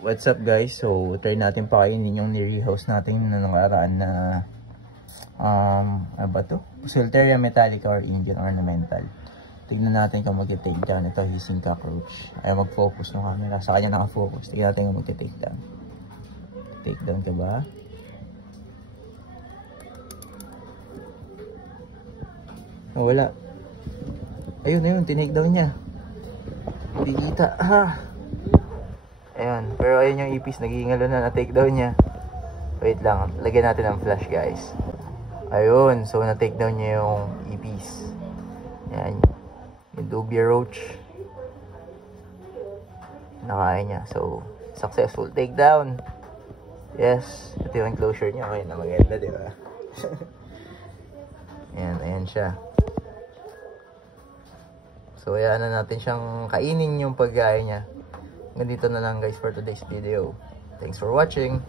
What's up guys? So try natin pakainin yung ni-rehouse natin na nakaraan na ano ba to? Poecilotheria metallica or Indian ornamental. Tingnan natin kung mag-take down ito, hissing cockroach. Ayaw mag-focus ng camera, sa kanya naka-focus. Tingnan natin kung mag-take down. Take down ka ba? Oh, wala. Ayun, tinake down niya. Hindi kita. Ayan, pero ayun yung ipis, nagingalo na, na-take down niya. Wait lang, lagyan natin ng flash guys. Ayun, so na-take down niya yung ipis. Ayan, yung dubia roach. Nakain niya, so successful take down. Yes, ito yung enclosure niya, okay na maganda, di ba? Ayan siya. So, ayan na natin siyang kainin yung pagkain niya. Ganito na lang guys for today's video. Thanks for watching.